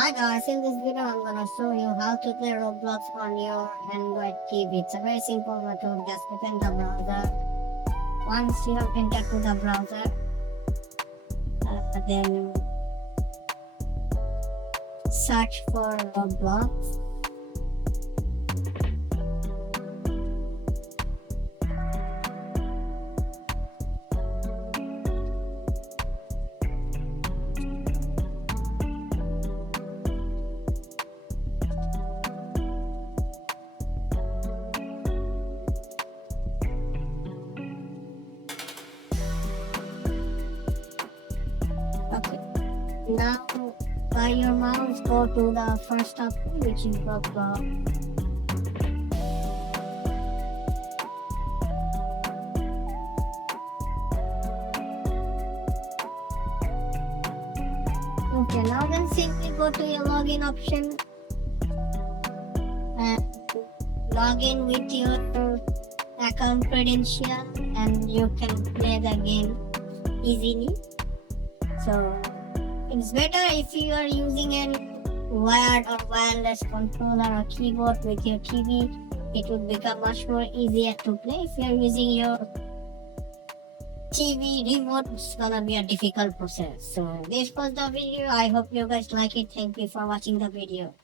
Hi guys, in this video I'm gonna show you how to play Roblox on your Android TV. It's a very simple method. Just open the browser. Once you have entered to the browser, then search for Roblox. Okay. Now, by your mouse, go to the first option, which is Roblox. Okay, now then simply go to your login option and log in with your account credential, and you can play the game easily. So it's better if you are using a wired or wireless controller or keyboard with your TV. It would become much more easier to play. If you are using your TV remote, it's gonna be a difficult process. So this was the video. I hope you guys like it. Thank you for watching the video.